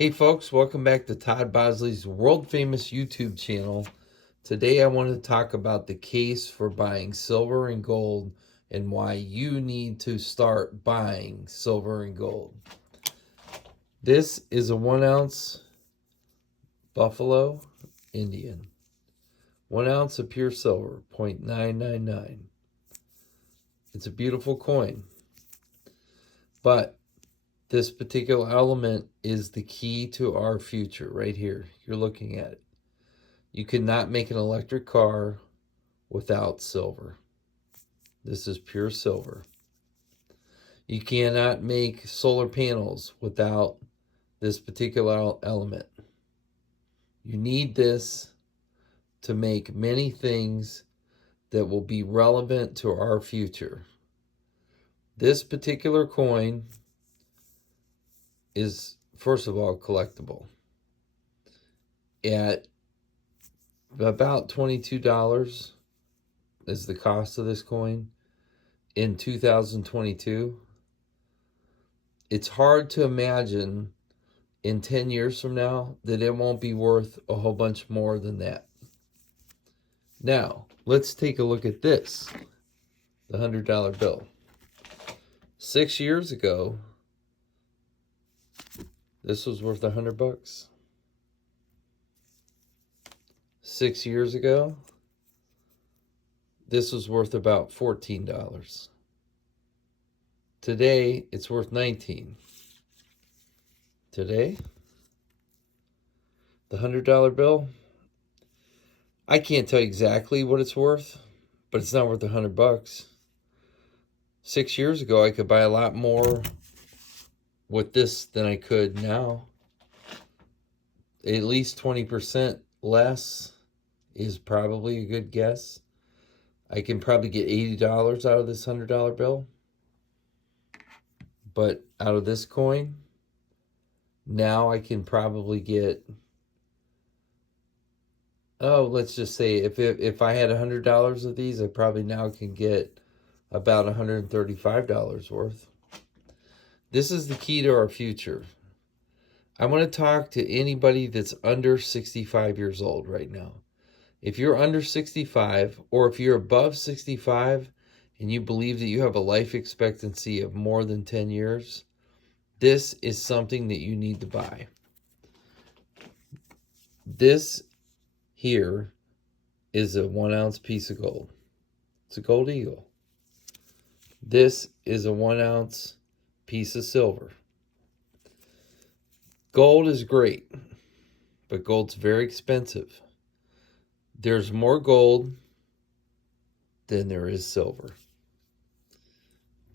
Hey folks, welcome back to Todd Bosley's world famous YouTube channel. Today I want to talk about the case for buying silver and gold and why you need to start buying silver and gold. This is a 1 ounce Buffalo Indian. 1 ounce of pure silver, 0.999. It's a beautiful coin. But this particular element is the key to our future right here. You're looking at it. You cannot make an electric car without silver. This is pure silver. You cannot make solar panels without this particular element. You need this to make many things that will be relevant to our future. This particular coin is, first of all, collectible. At about $22 is the cost of this coin in 2022. It's hard to imagine in 10 years from now that it won't be worth a whole bunch more than that. Now, let's take a look at this, the $100 bill. 6 years ago, this was worth $100. 6 years ago, this was worth about $14. Today, it's worth $19. Today, the $100 bill, I can't tell you exactly what it's worth, but it's not worth $100. 6 years ago, I could buy a lot more with this than I could now. At least 20% less is probably a good guess. I can probably get $80 out of this $100 bill. But out of this coin, now I can probably get, let's just say if I had $100 of these, I probably now can get about $135 worth. This is the key to our future. I want to talk to anybody that's under 65 years old right now. If you're under 65, or if you're above 65 and you believe that you have a life expectancy of more than 10 years, this is something that you need to buy. This here is a 1 ounce piece of gold. It's a gold eagle. This is a 1 ounce piece of silver. Gold is great, but gold's very expensive. There's more gold than there is silver.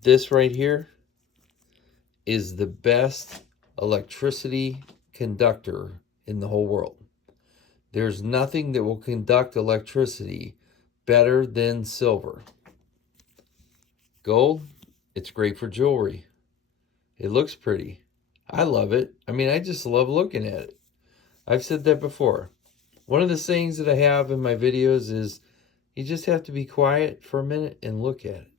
This right here is the best electricity conductor in the whole world. There's nothing that will conduct electricity better than silver. Gold, it's great for jewelry. It looks pretty. I love it. I mean, I just love looking at it. I've said that before. One of the sayings that I have in my videos is you just have to be quiet for a minute and look at it.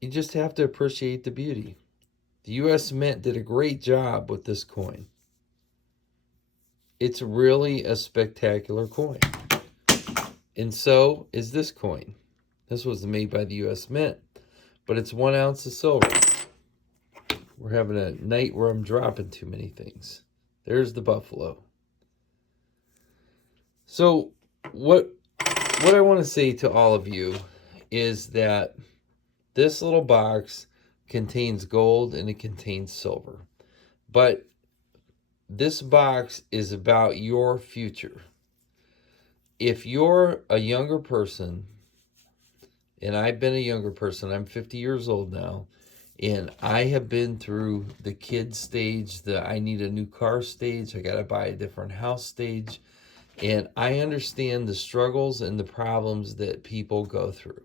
You just have to appreciate the beauty. The U.S. Mint did a great job with this coin. It's really a spectacular coin. And so is this coin. This was made by the U.S. Mint, but it's 1 ounce of silver. We're having a night where I'm dropping too many things. There's the buffalo. So what I want to say to all of you is that this little box contains gold and it contains silver. But this box is about your future. If you're a younger person, and I've been a younger person, I'm 50 years old now, and I have been through the kid stage, the I need a new car stage, I got to buy a different house stage, and I understand the struggles and the problems that people go through.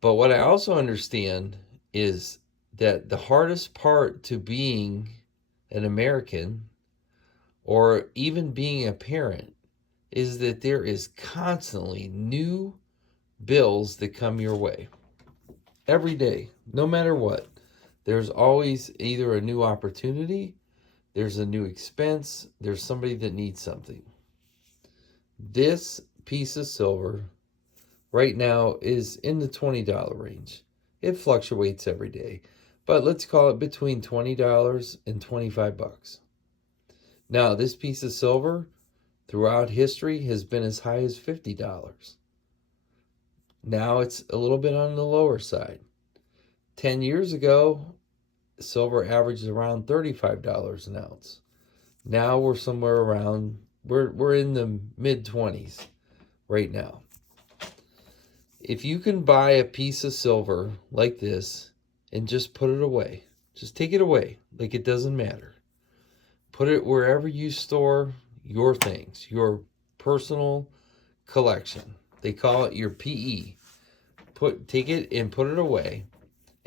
But what I also understand is that the hardest part to being an American or even being a parent is that there is constantly new bills that come your way. Every day, No matter what, there's always either a new opportunity, there's a new expense, there's somebody that needs something. This piece of silver right now is in the $20 range. It fluctuates every day, but let's call it between $20 and $25. Now, this piece of silver throughout history has been as high as $50. Now it's a little bit on the lower side. 10 years ago, silver averaged around $35 an ounce. Now we're somewhere around, we're in the mid-20s right now. If you can buy a piece of silver like this and just put it away, just take it away like it doesn't matter. Put it wherever you store your things, your personal collection. They call it your PE. Take it and put it away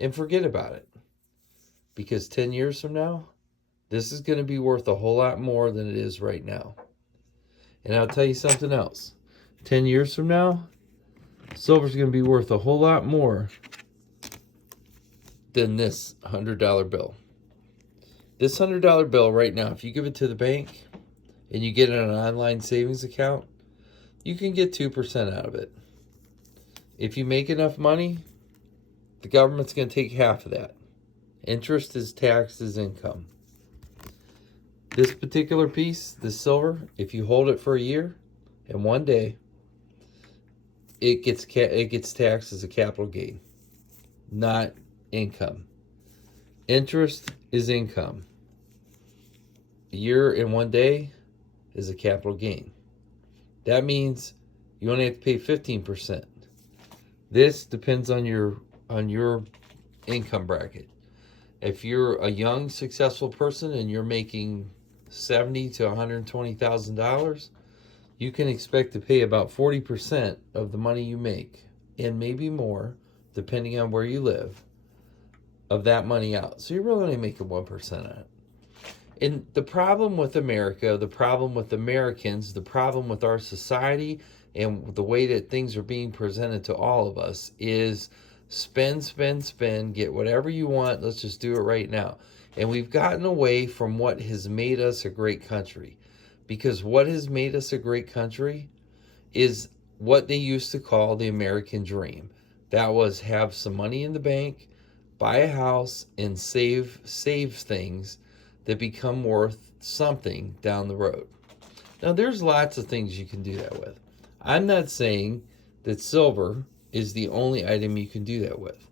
and forget about it. Because 10 years from now, this is going to be worth a whole lot more than it is right now. And I'll tell you something else. 10 years from now, silver's going to be worth a whole lot more than this $100 bill. This $100 bill right now, if you give it to the bank and you get it in an online savings account, you can get 2% out of it. If you make enough money, the government's going to take half of that. Interest is taxed as income. This particular piece, this silver, if you hold it for a year and one day, it gets taxed as a capital gain, not income. Interest is income. A year and one day is a capital gain. That means you only have to pay 15%. This depends on your income bracket. If you're a young, successful person and you're making $70,000 to $120,000, you can expect to pay about 40% of the money you make, and maybe more, depending on where you live, of that money out. So you're really only making 1% on it. And the problem with America, the problem with Americans, the problem with our society, and the way that things are being presented to all of us is spend, spend, spend, get whatever you want, let's just do it right now. And we've gotten away from what has made us a great country. Because what has made us a great country is what they used to call the American dream. That was have some money in the bank, buy a house, and save things that become worth something down the road. Now, there's lots of things you can do that with. I'm not saying that silver is the only item you can do that with,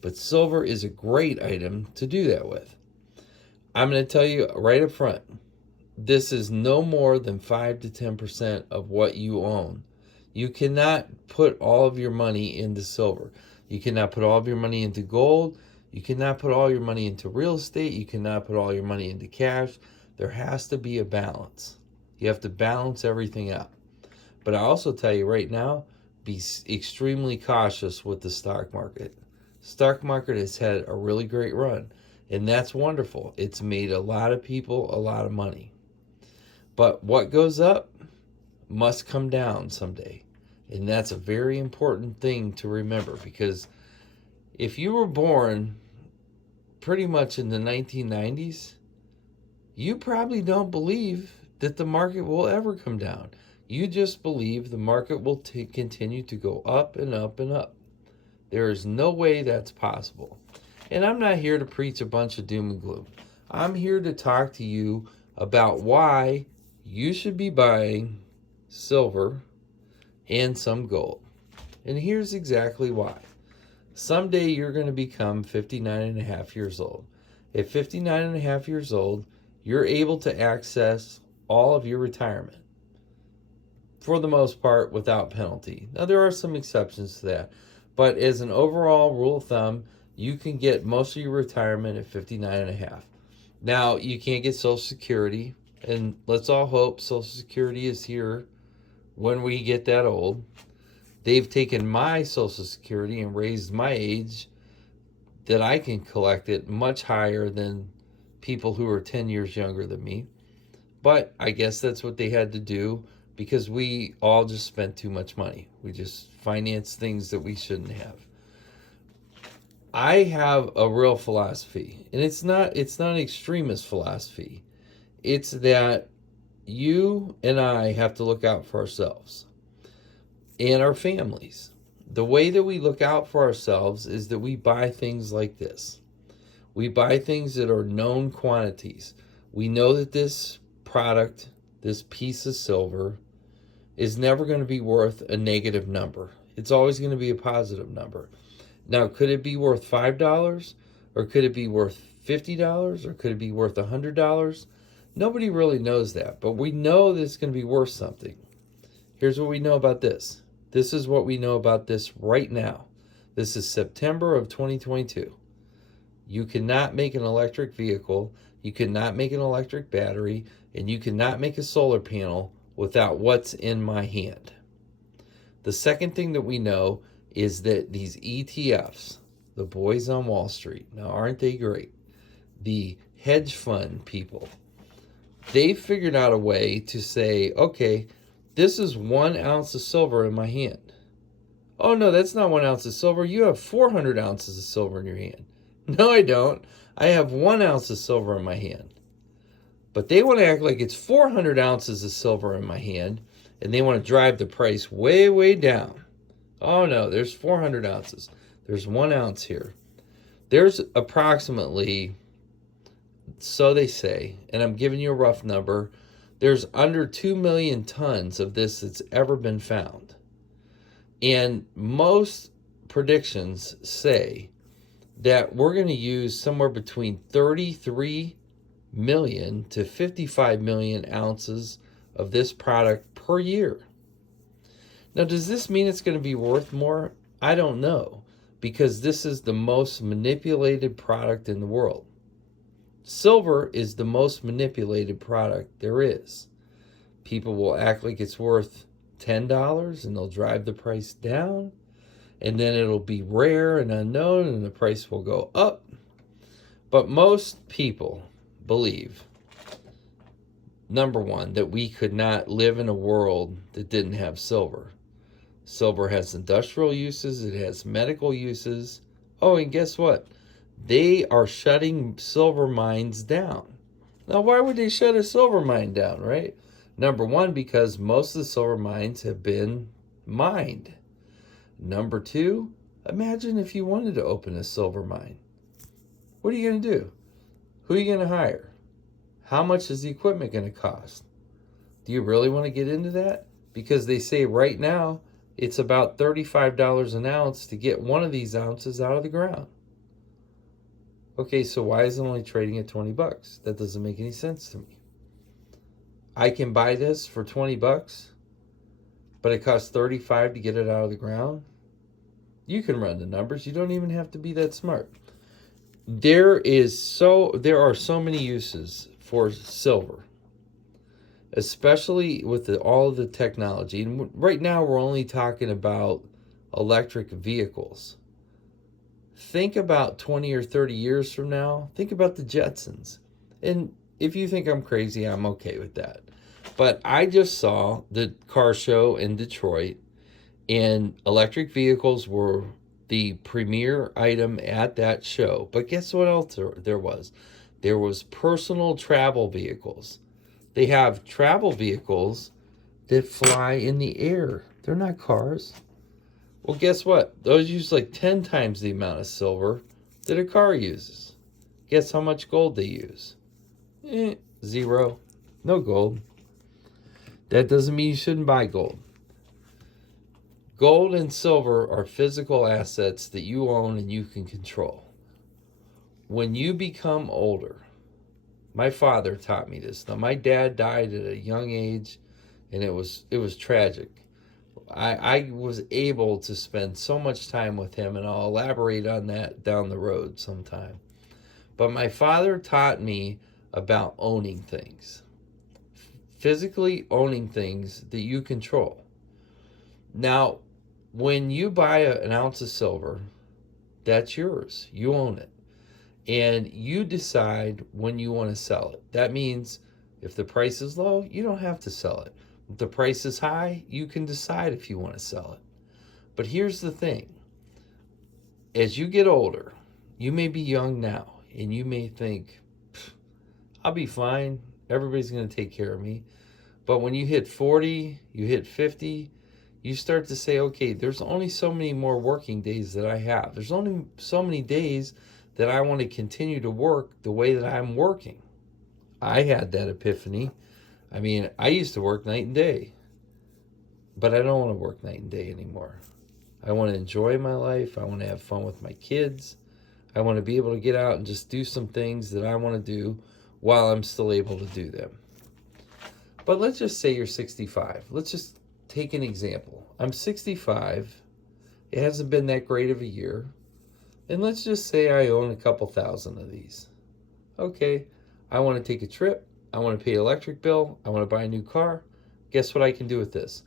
but silver is a great item to do that with. I'm going to tell you right up front, this is no more than 5 to 10% of what you own. You cannot put all of your money into silver. You cannot put all of your money into gold. You cannot put all your money into real estate. You cannot put all your money into cash. There has to be a balance. You have to balance everything out. But I also tell you right now, be extremely cautious with the stock market. Stock market has had a really great run, and that's wonderful. It's made a lot of people a lot of money. But what goes up must come down someday. And that's a very important thing to remember, because if you were born pretty much in the 1990s, you probably don't believe that the market will ever come down. You just believe the market will continue to go up and up and up. There is no way that's possible. And I'm not here to preach a bunch of doom and gloom. I'm here to talk to you about why you should be buying silver and some gold. And here's exactly why. Someday you're going to become 59 and a half years old. At 59 and a half years old, you're able to access all of your retirement, for the most part, without penalty. Now, there are some exceptions to that, but as an overall rule of thumb, you can get most of your retirement at 59 and a half. Now, you can't get Social Security, and let's all hope Social Security is here when we get that old. They've taken my Social Security and raised my age that I can collect it much higher than people who are 10 years younger than me. But I guess that's what they had to do, because we all just spent too much money. We just financed things that we shouldn't have. I have a real philosophy, and it's not an extremist philosophy. It's that you and I have to look out for ourselves and our families. The way that we look out for ourselves is that we buy things like this. We buy things that are known quantities. We know that this product, this piece of silver, is never going to be worth a negative number. It's always going to be a positive number. Now, could it be worth $5? Or could it be worth $50? Or could it be worth $100? Nobody really knows that, but we know that it's going to be worth something. Here's what we know about this. This is what we know about this right now. This is September of 2022. You cannot make an electric vehicle, you cannot make an electric battery, and you cannot make a solar panel without what's in my hand. The second thing that we know is that these ETFs, the boys on Wall Street, now aren't they great? The hedge fund people, they figured out a way to say, okay, this is 1 ounce of silver in my hand. Oh no, that's not 1 ounce of silver. You have 400 ounces of silver in your hand. No, I don't. I have 1 ounce of silver in my hand. But they want to act like it's 400 ounces of silver in my hand, and they want to drive the price way, way down. Oh no, there's 400 ounces. There's 1 ounce here. There's approximately, so they say, and I'm giving you a rough number, there's under 2 million tons of this that's ever been found. And most predictions say that we're going to use somewhere between 33 million to 55 million ounces of this product per year. Now, does this mean it's going to be worth more? I don't know, because this is the most manipulated product in the world. Silver is the most manipulated product there is. People will act like it's worth $10 and they'll drive the price down, and then it'll be rare and unknown and the price will go up. But most people believe, number one, that we could not live in a world that didn't have silver. Silver has industrial uses, it has medical uses. Oh, and guess what? They are shutting silver mines down. Now, why would they shut a silver mine down, right? Number one, because most of the silver mines have been mined. Number two, imagine if you wanted to open a silver mine. What are you going to do? Who are you going to hire? How much is the equipment going to cost? Do you really want to get into that? Because they say right now it's about $35 an ounce to get one of these ounces out of the ground. Okay, so why is it only trading at 20 bucks? That doesn't make any sense to me. I can buy this for 20 bucks, but it costs 35 to get it out of the ground. You can run the numbers. You don't even have to be that smart. There are so many uses for silver, especially with all of the technology. And right now we're only talking about electric vehicles. Think about 20 or 30 years from now. Think about the Jetsons. And if you think I'm crazy, I'm okay with that. But I just saw the car show in Detroit, and electric vehicles were the premier item at that show. But guess what else there was? There was personal travel vehicles. They have travel vehicles that fly in the air. They're not cars. Well, guess what? Those use like 10 times the amount of silver that a car uses. Guess how much gold they use? Zero. No gold. That doesn't mean you shouldn't buy gold. Gold and silver are physical assets that you own and you can control. When you become older, my father taught me this. Now, my dad died at a young age, and it was tragic. I was able to spend so much time with him, and I'll elaborate on that down the road sometime. But my father taught me about owning things. Physically owning things that you control. Now, when you buy an ounce of silver, that's yours. You own it. And you decide when you want to sell it. That means if the price is low, you don't have to sell it. If the price is high, you can decide if you want to sell it. But here's the thing. As you get older, You may be young now, and you may think, I'll be fine. Everybody's going to take care of me. But when you hit 40, you hit 50, you start to say, okay, there's only so many more working days that I have. There's only so many days that I want to continue to work the way that I'm working. I had that epiphany. I mean, I used to work night and day, but I don't want to work night and day anymore. I want to enjoy my life. I want to have fun with my kids. I want to be able to get out and just do some things that I want to do while I'm still able to do them. But let's just say you're 65. Let's just take an example. I'm 65. It hasn't been that great of a year. And let's just say I own a couple thousand of these. Okay, I want to take a trip. I want to pay an electric bill. I want to buy a new car. Guess what I can do with this?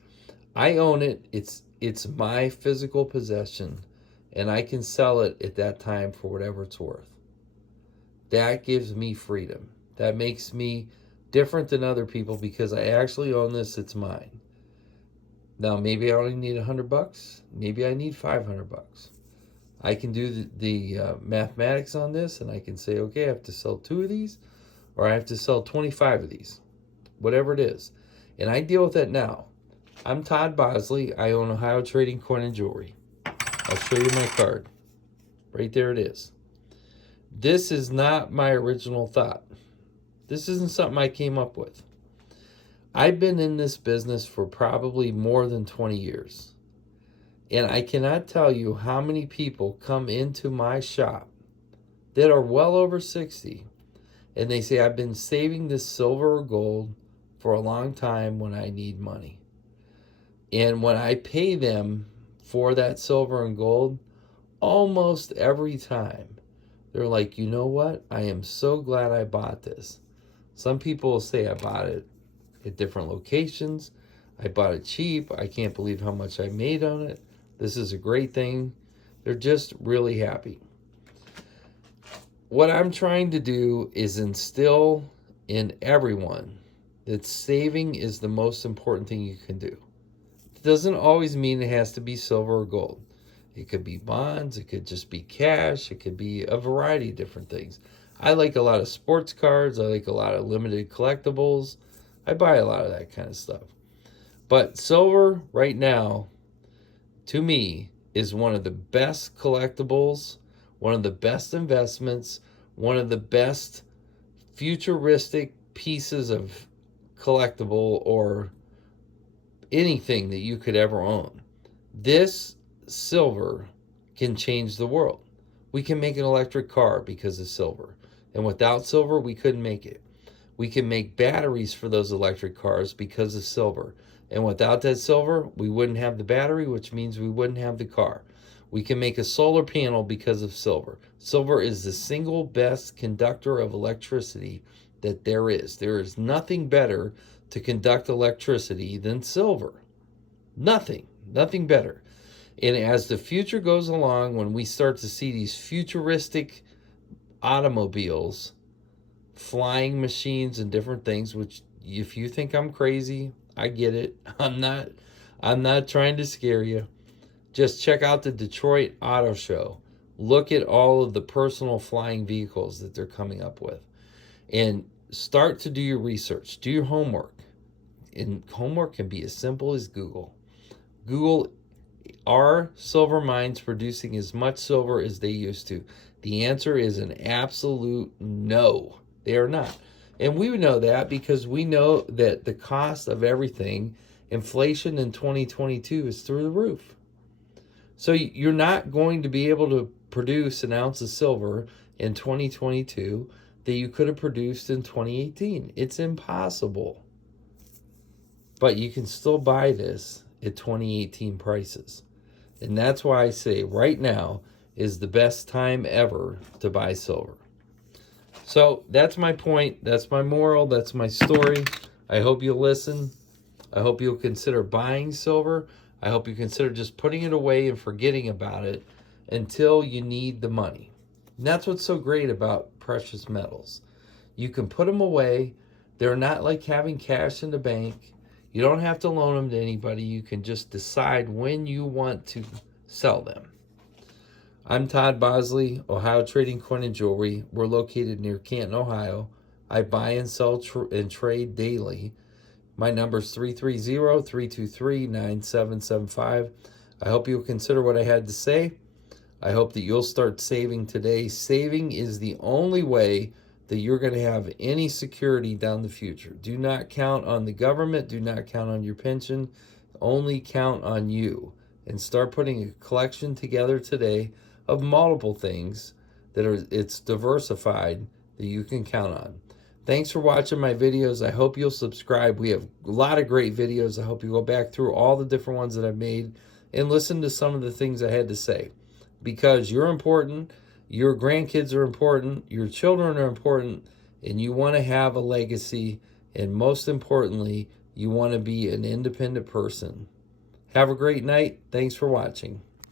I own it. It's my physical possession, and I can sell it at that time for whatever it's worth. That gives me freedom. That makes me different than other people because I actually own this. It's mine. Now, maybe I only need $100. Maybe I need $500. I can do the mathematics on this, and I can say, okay, I have to sell 2 of these, or I have to sell 25 of these, whatever it is. And I deal with that now. I'm Todd Bosley. I own Ohio Trading Coin and Jewelry. I'll show you my card. Right there it is. This is not my original thought. This isn't something I came up with. I've been in this business for probably more than 20 years. And I cannot tell you how many people come into my shop that are well over 60, and they say, I've been saving this silver or gold for a long time when I need money. And when I pay them for that silver and gold, almost every time, they're like, you know what? I am so glad I bought this. Some people will say I bought it at different locations. I bought it cheap. I can't believe how much I made on it. This is a great thing. They're just really happy. What I'm trying to do is instill in everyone that saving is the most important thing you can do. It doesn't always mean it has to be silver or gold. It could be bonds. It could just be cash. It could be a variety of different things. I like a lot of sports cards. I like a lot of limited collectibles. I buy a lot of that kind of stuff. But silver right now, to me, is one of the best collectibles, one of the best investments, one of the best futuristic pieces of collectible or anything that you could ever own. This silver can change the world. We can make an electric car because of silver. And without silver, we couldn't make it. We can make batteries for those electric cars because of silver. And without that silver, we wouldn't have the battery, which means we wouldn't have the car. We can make a solar panel because of silver. Silver is the single best conductor of electricity that there is. There is nothing better to conduct electricity than silver. Nothing better. And as the future goes along, when we start to see these futuristic automobiles, flying machines and different things, which if you think I'm crazy, I get it. I'm not trying to scare you. Just check out the Detroit Auto Show. Look at all of the personal flying vehicles that they're coming up with. And start to do your research. Do your homework. And homework can be as simple as Google. Google, are silver mines producing as much silver as they used to? The answer is an absolute no. They are not. And we know that because we know that the cost of everything, inflation in 2022 is through the roof. So you're not going to be able to produce an ounce of silver in 2022 that you could have produced in 2018. It's impossible. But you can still buy this at 2018 prices. And that's why I say right now is the best time ever to buy silver. So that's my point. That's my moral. That's my story. I hope you'll listen. I hope you'll consider buying silver. I hope you consider just putting it away and forgetting about it until you need the money. And that's what's so great about precious metals. You can put them away. They're not like having cash in the bank. You don't have to loan them to anybody. You can just decide when you want to sell them. I'm Todd Bosley, Ohio Trading Coin and Jewelry. We're located near Canton, Ohio. I buy and sell and trade daily. My number is 330-323-9775. I hope you'll consider what I had to say. I hope that you'll start saving today. Saving is the only way that you're going to have any security down the future. Do not count on the government. Do not count on your pension. Only count on you. And start putting a collection together today of multiple things it's diversified that you can count on. Thanks for watching my videos. I hope you'll subscribe. We have a lot of great videos. I hope you go back through all the different ones that I've made and listen to some of the things I had to say. Because you're important, your grandkids are important, your children are important, and you want to have a legacy, and most importantly, you want to be an independent person. Have a great night. Thanks for watching.